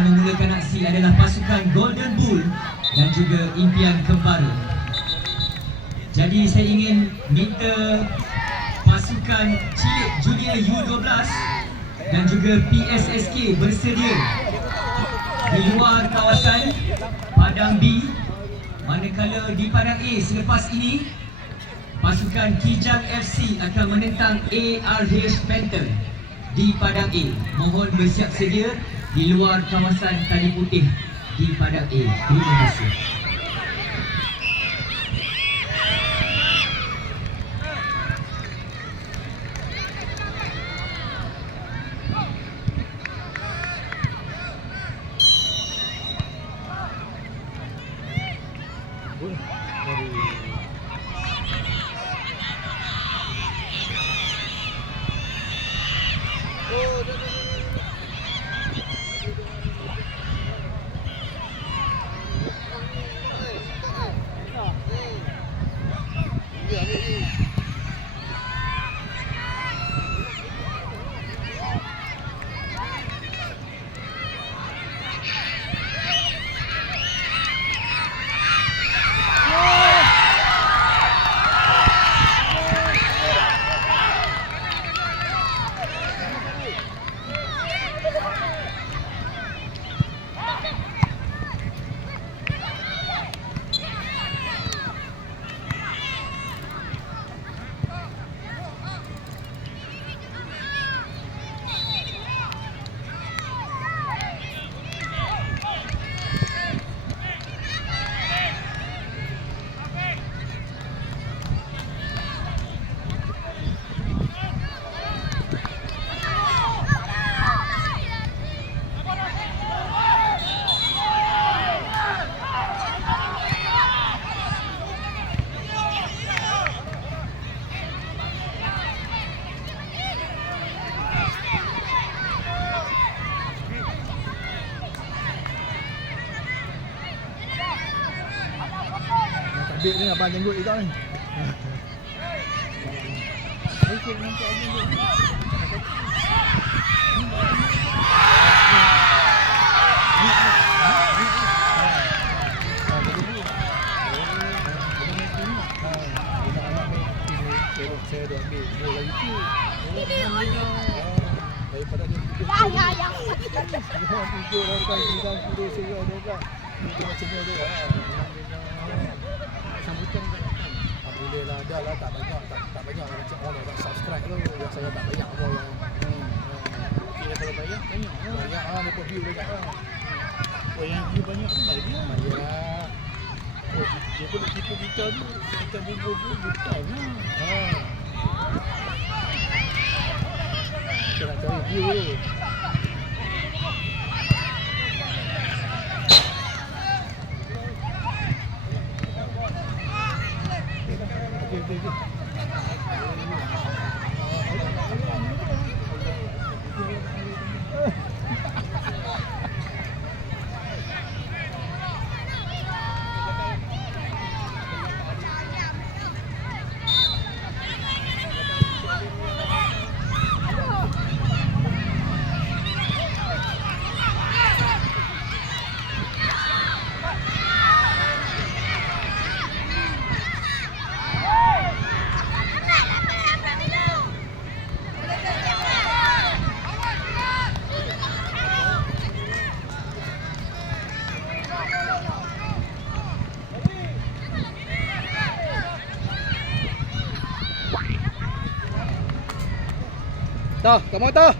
akan memulakan aksi adalah pasukan Golden Bull dan juga Impian Kembara. Jadi saya ingin minta pasukan Cilik Junior U12 dan juga PSSK bersedia di luar kawasan Padang B, manakala di Padang A selepas ini pasukan Kijang FC akan menentang ARH Panther di Padang A. Mohon bersiap sedia di luar kawasan Tali Putih di Padang A. Terima kasih. Bik ni abang jenggot kita ni. Okey, nampak abang jenggot ni. Saya dah ambil bola itu. Daripada dia ya. Dia pukul orang kita sudah serah dia pula. Itu macam ni dia. Sambutan alhamdulillah dah lah, tak banyak macam orang tak subscribe tu yang saya tak banyak apa yang okey kalau banyak dapat view banyak lah. Oh yang view banyak tu banyak dia pun tipu kita tu kita bubur betul lah. Kita nak cari view tu. Dah, kamu dah.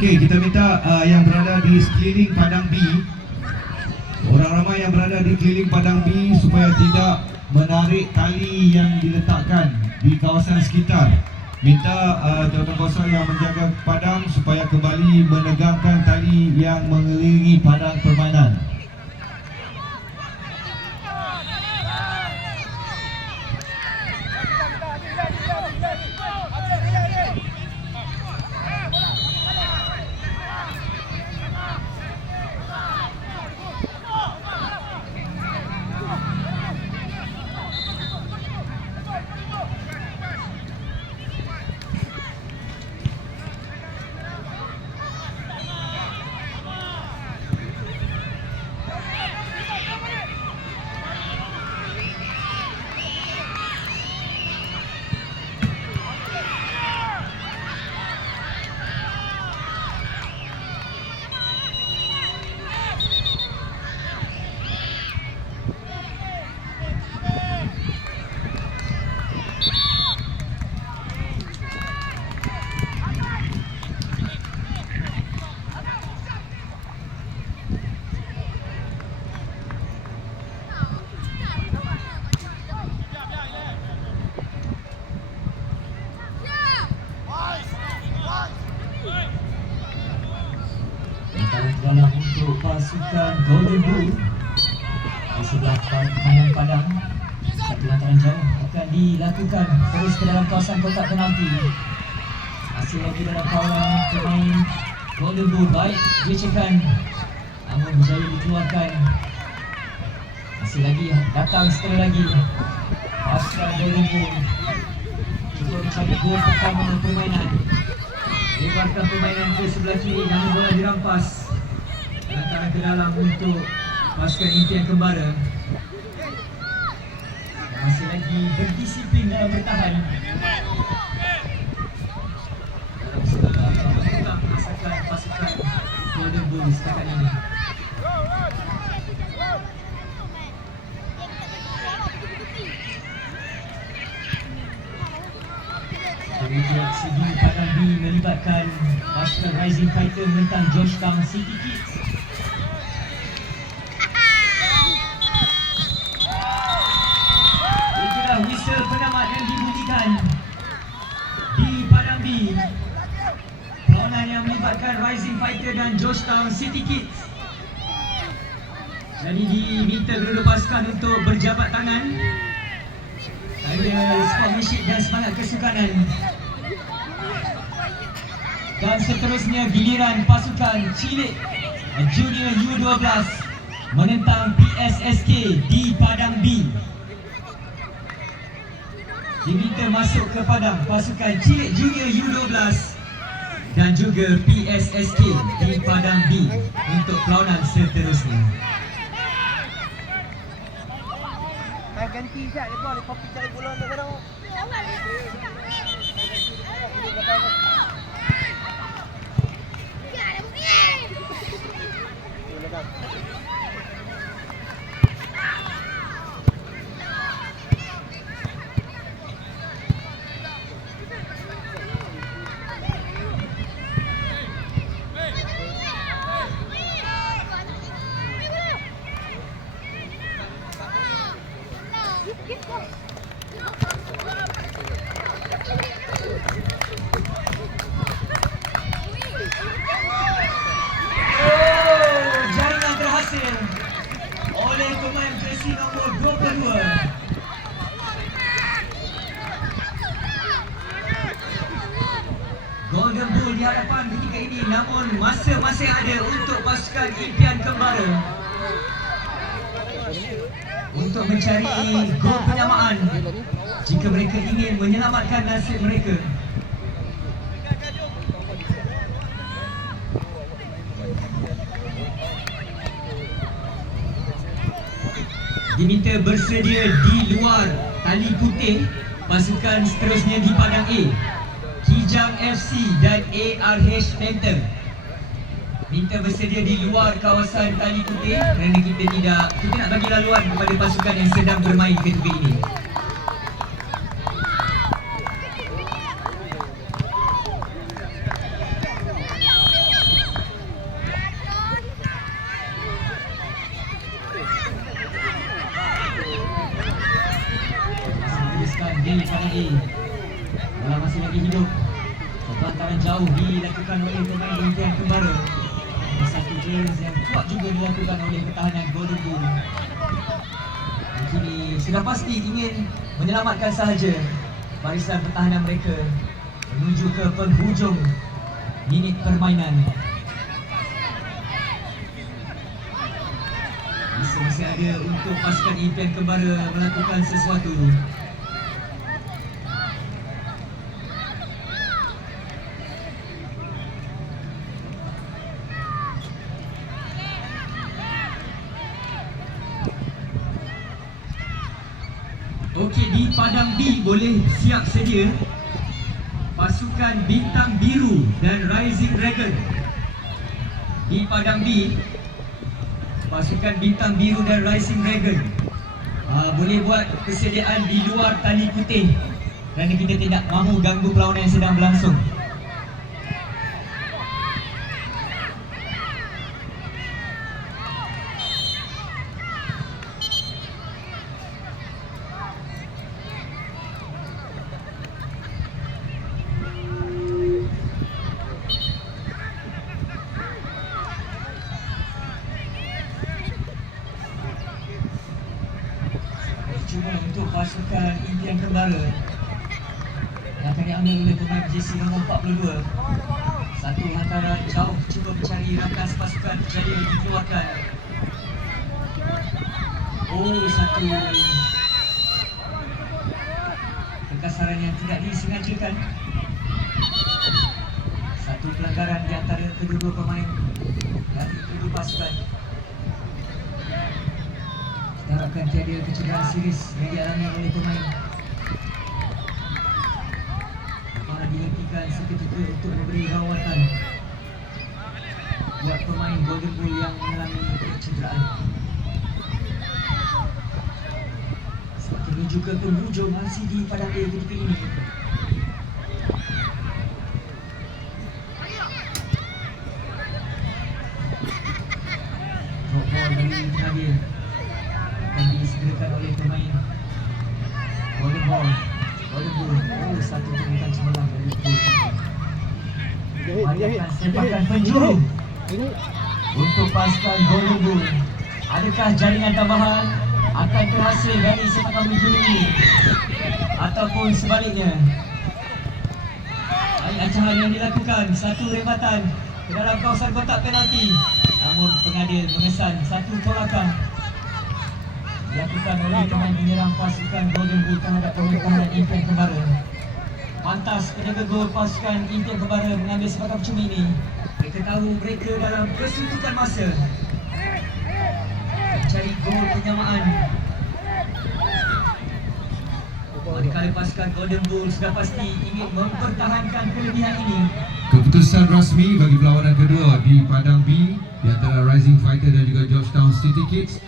Okey, kita minta yang berada di sekeliling padang B, orang ramai yang berada di keliling padang B supaya tidak menarik tali yang diletakkan di kawasan sekitar. Minta tuan-tuan kawasan yang menjaga padang supaya kembali menegangkan tali yang mengelilingi padang permainan. Dalam untuk pasukan Golden Bull di sebelah kanan padang, satu lantaran jauh akan dilakukan terus ke dalam kawasan kotak penalti. Masih lagi dalam kawalan pemain Golden Bull, baik gesekan namun berjaya dikeluarkan. Masih lagi datang sekali lagi pasukan Golden Bull cuba mencari gol pertama permainan, lebarkan permainan ke sebelah kiri namun bola dirampas. Lantaran ke dalam untuk pasukan impian kembara. Masih lagi berdisiplin dalam bertahan. Dalam segala pertandingan pasukan Golden Bull setakat ini. Kemudian segi padang B melibatkan pasukan Rising Fighter menentang Georgetown City Kids. Whistle penamat yang dibunyikan di padang B. Perlawanan yang melibatkan Rising Fighter dan Georgetown City Kids. Jadi diminta kedua pasukan untuk berjabat tangan, tanda sportsmanship dan semangat kesukanan. Dan seterusnya giliran pasukan cilik Junior U12 menentang PSSK di padang B. Diminta masuk ke padang pasukan cilik Junior U12 dan juga PSSK di padang B untuk perlawanan seterusnya. Ganti sekejap dia boleh kopi cari bola untuk orang. Jaringan terhasil oleh pemain jersey nombor 22. Golden Bull di hadapan ketika ini, namun masa masih ada untuk pasukan impian kembara untuk mencari gol penyamaan jika mereka ingin menyelamatkan nasib mereka. Diminta bersedia di luar tali putih pasukan seterusnya di padang A, Kijang FC dan ARH Panther. Minta bersedia di luar kawasan tali putih kerana kita nak bagi laluan kepada pasukan yang sedang bermain ketika ini. Lee pada A. Bola masih lagi hidup. Pelantaran jauh dilakukan oleh pemain Impian Kembara. Satu clearance yang kuat juga dilakukan oleh pertahanan Golden Bull. Kini sudah pasti ingin menyelamatkan sahaja barisan pertahanan mereka menuju ke penghujung minit permainan. Masih ada untuk pasukan Impian Kembara melakukan sesuatu. Okey, di padang B boleh siap sedia pasukan Bintang Biru dan Rising Dragon. Di padang B, pasukan Bintang Biru dan Rising Dragon boleh buat persediaan di luar tali putih kerana kita tidak mahu ganggu perlawanan yang sedang berlangsung. Cuma untuk pasukan Impian Kembara yang akan diambil oleh pemain jersey nombor 42. Satu hantaran jauh cuba mencari rakas pasukan jadi dikeluarkan. Oh, satu kekasaran yang tidak disengajakan. Satu pelanggaran di antara kedua-dua pemain dari kedua pasukan. Harapkan tiada kecederaan serius yang dialami oleh pemain. Para dihentikan seketika untuk memberi rawatan buat pemain Golden Bull yang mengalami kecederaan. Semakin menuju ke penghujung masih di padang A ketika ini. Drop ball dari Nabil akan disegerakan oleh pemain Golden Bull. Oh, satu tembakan cemerlang dari Bull. Mari akan sepakan penjuru untuk pasukan Golden Bull. Adakah jaringan tambahan akan berhasil dari sepakan penjuru ini ataupun sebaliknya? Baik ancaman yang dilakukan, satu rebatan ke dalam kawasan kotak penalti, namun pengadil mengesan satu tolakan dilakukan oleh pemain penyerang pasukan Golden Bull terhadap pemain Impian Kembara. Pantas penjaga gol pasukan Impian Kembara mengambil sepakan percuma ini. Mereka tahu mereka dalam kesuntukan masa mencari gol penyamaan. Manakala pasukan Golden Bull sudah pasti ingin mempertahankan kelebihan ini. Keputusan rasmi bagi perlawanan kedua di padang B di antara Rising Fighter dan juga Georgetown City Kids.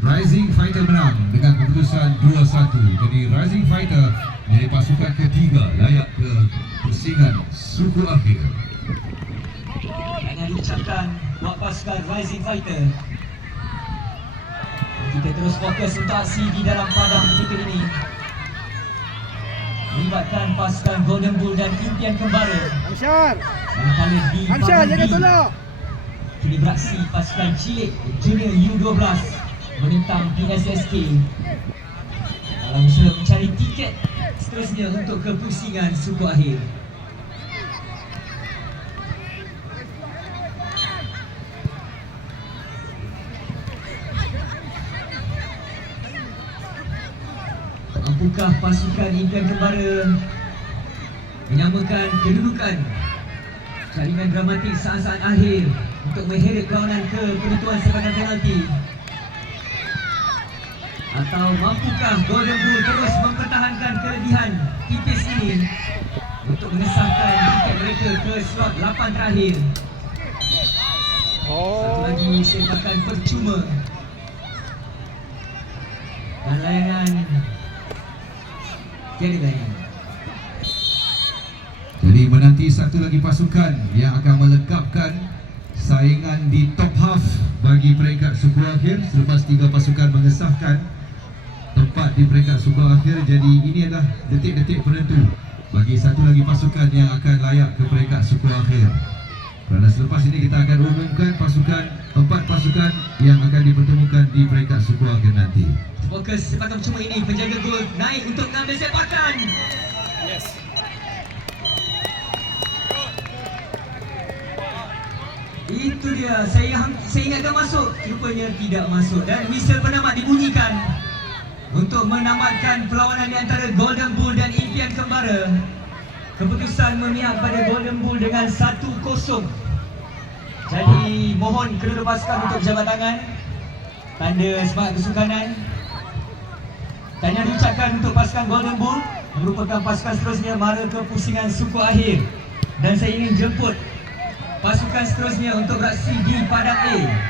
Rising Fighter menang dengan keputusan 2-1. Jadi Rising Fighter menjadi pasukan ketiga layak ke persingan suku akhir. Yang diucapkan buat pasukan Rising Fighter. Kita terus fokus untuk aksi di dalam padang ketika ini. Melibatkan pasukan Golden Bull dan Impian Kembara. Amsyar! Manakala di Amsyar, padang jangan B, tolak! kini beraksi pasukan Cilik Junior U12 menentang PSSK dalam usaha mencari tiket seterusnya untuk kepusingan suku akhir. Mampukah pasukan Impian Kembara menyamakan kedudukan jaringan dramatik saat-saat akhir untuk mengheret perlawanan ke penentuan sepakan penalti? Atau mampukah Golden Bull terus mempertahankan kelebihan tipis ini untuk mengesahkan tiket mereka ke slot 8 terakhir? Satu lagi sepakan percuma dan layangan tiada layangan. Jadi menanti satu lagi pasukan yang akan melengkapkan saingan di top half bagi peringkat suku akhir selepas tiga pasukan mengesahkan tempat selamat di peringkat suku akhir. Jadi ini adalah detik-detik penentu bagi satu lagi pasukan yang akan layak ke peringkat suku akhir. Kerana selepas ini kita akan umumkan empat pasukan yang akan dipertemukan di peringkat suku akhir nanti. Fokus sepakan percuma ini, penjaga gol naik untuk mengambil sepakan. Yes. Itu dia, saya ingatkan masuk, rupanya tidak masuk. Dan whistle penamat dibunyikan untuk menamatkan perlawanan di antara Golden Bull dan Impian Kembara. Keputusan memihak pada Golden Bull dengan 1-0. Jadi mohon kedua-dua pasukan untuk berjabat tangan, tanda semangat kesukanan. Tahniah diucapkan untuk pasukan Golden Bull yang merupakan pasukan seterusnya mara ke pusingan suku akhir. Dan saya ingin jemput pasukan seterusnya untuk beraksi di padang A.